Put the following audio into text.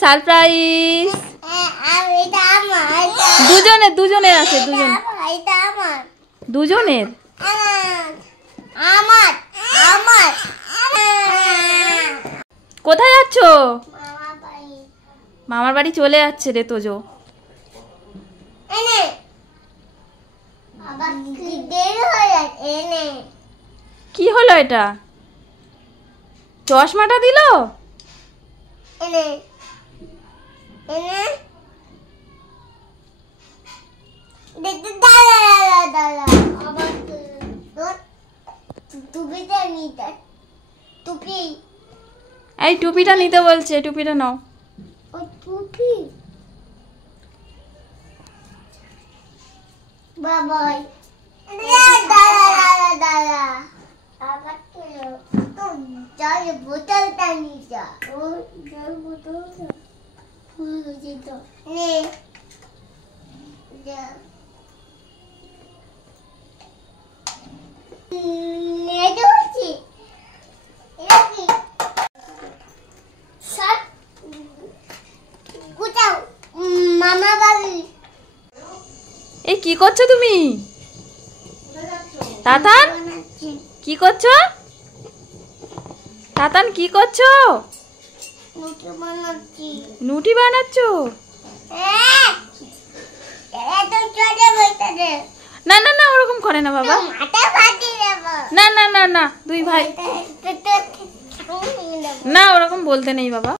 Surprise. দুজনের আছে, দুজনের। কোথায় যাচ্ছ? মামার বাড়ি চলে যাচ্ছে রে তোজো। কি হলো এটা? চশমাটা দিল? এই টুপিটা নিতে বলছে, টুপিটা নাও। বাবাই বোতলটা নিয়ে যা। মামা বাড়ি। এই কি করছো তুমি? তাতান কি করছো? তাতান কি করছো? নুটি বানাচ্ছো? না না না, ওরকম করে না বাবা। না না না না, দুই ভাই না, ওরকম বলতে নেই বাবা।